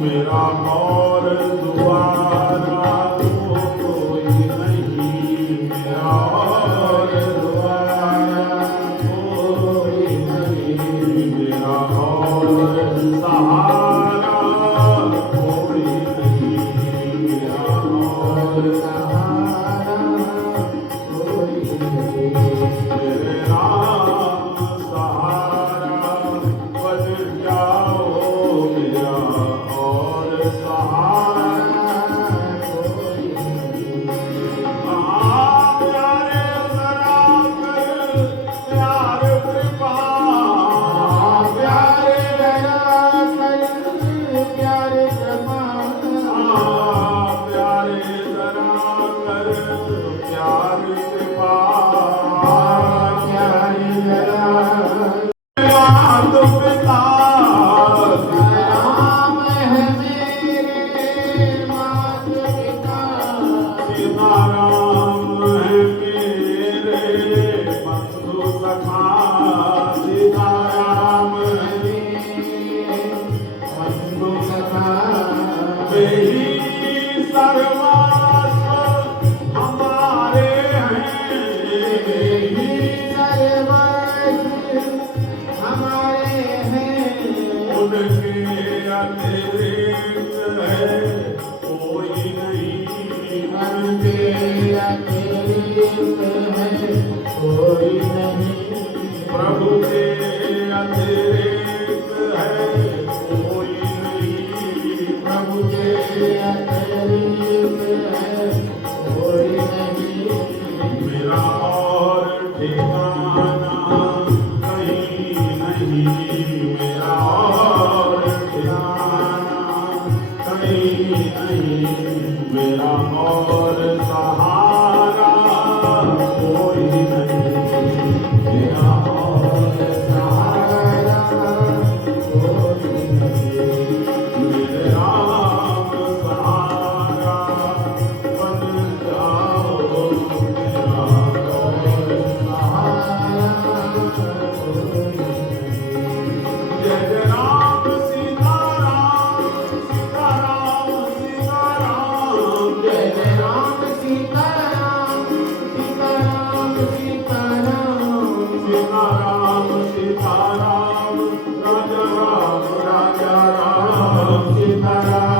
मेरा और दुआरा कोई नहीं, मेरा और दुआरा कोई नहीं, मेरा और सहारा कोई नहीं, मेरा और सहारा कोई नहीं, मेरे राम सहारा बन जाओ मेरा और सहारा कोई नहीं। प्यारे जरा कर प्यार कृपा, प्यारे जरा कर प्यार कृपा, प्यारे जरा कर प्यार कृपा, प्यारे जरा मात पिता राम है मेरे मात पिता, सीताराम है मेरे बंधु सखा, सीताराम है मेरे बंधु सखा, वे ही सर्वस्व हमारे हैं, वे ही सर्वस्व हमारे हैं, उनके अतिरिक्त है कोई नहीं, उनके अतिरिक्त है कोई नहीं, सीताराम सीताराम राजा राम सीताराम